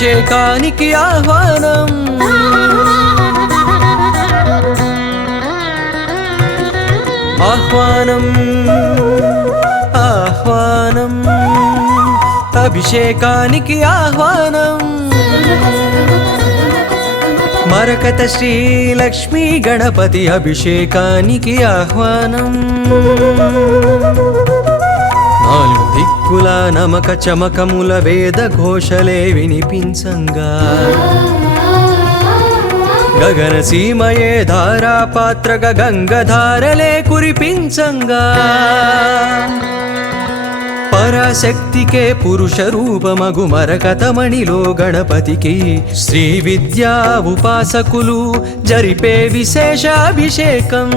అభిషేకానికి ఆహ్వానం. ఆహ్వానం ఆహ్వానం అభిషేకానికి ఆహ్వానం. మరకత శ్రీ లక్ష్మీ గణపతి అభిషేకానికి ఆహ్వానం. నాలుగు దిక్కుల నమక చమకముల వేద ఘోషలే వినిపించంగా, గగన సీమయే ధారాపాత్రగా గంగధారలే కురిపించంగా, పరాశక్తికే పురుష రూపమగు మరకతమణిలో గణపతికి శ్రీ విద్యా ఉపాసకులు జరిపే విశేషాభిషేకం.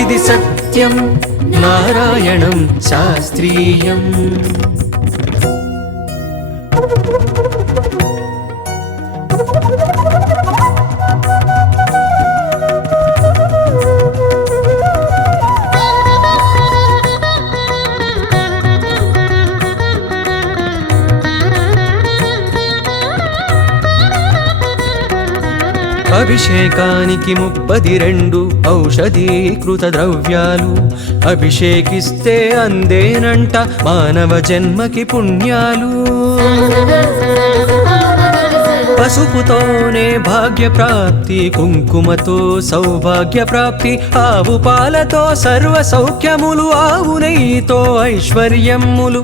ఇది సత్యం నారాయణం శాస్త్రీయం. అభిషేకానికి 32 ఔషధీకృత ద్రవ్యాలు అభిషేకిస్తే అందేనంట మానవ జన్మకి పుణ్యాలు. పసుపుతోనే భాగ్య ప్రాప్తి, కుంకుమతో సౌభాగ్య ప్రాప్తి, ఆవు పాలతో సర్వ సౌఖ్యములు, ఆవు నెయ్యితో ఐశ్వర్యములు,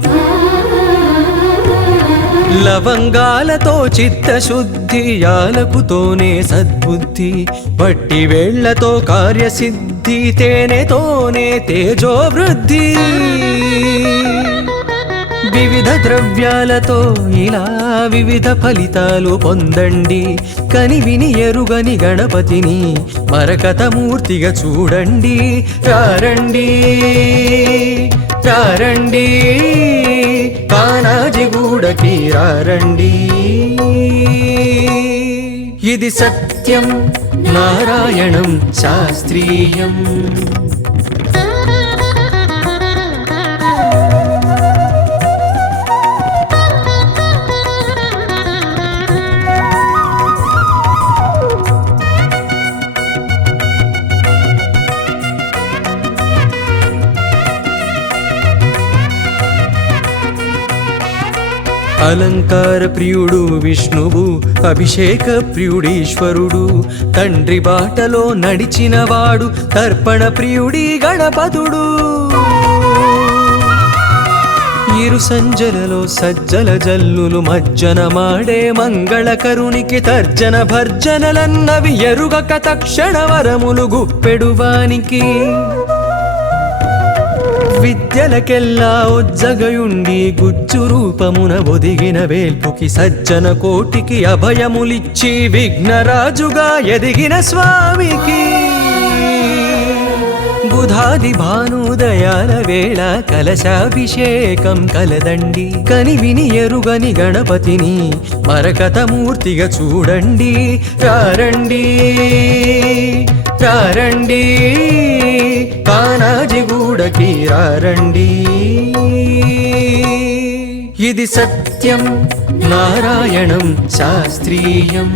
లవంగాలతో చిత్తశుద్ధి, యాలకుతోనే సద్బుద్ధి, పట్టి వేళ్లతో కార్యసిద్ధి, తేనెతోనే తేజోవృద్ధి. వివిధ ద్రవ్యాలతో ఇలా వివిధ ఫలితాలు పొందండి. కనివిని ఎరుగని గణపతిని మరకతమూర్తిగా చూడండి. రారండి రారండి కానాజిగూడకి రారండి. ఇది సత్యం నారాయణం శాస్త్రీయం. అలంకార ప్రియుడు విష్ణువు, అభిషేక ప్రియుడీశ్వరుడు, తండ్రి బాటలో నడిచినవాడు తర్పణ ప్రియుడి గణపతుడు. ఇరు సంజలలో సజ్జల జల్లులు మజ్జన మాడే మంగళకరునికి తర్జన భర్జనలన్నవి ఎరుగక తక్షణ వరములు గుప్పెడువానికి. విద్యలకెల్లా ఉజ్జగయుండి గుజ్జు రూపమున ఒదిగిన వేల్పుకి సజ్జన కోటికి అభయములిచ్చి విఘ్నరాజుగా ఎదిగిన స్వామికి. బుధాది భానుదయాల వేళ కలశాభిషేకం కలదండి. కనివిని ఎరుగని గణపతిని మరకతమూర్తిగా చూడండి. రారండి రారండి కానాజిగూడకి రారండి. ఇది సత్యం నారాయణం శాస్త్రీయం.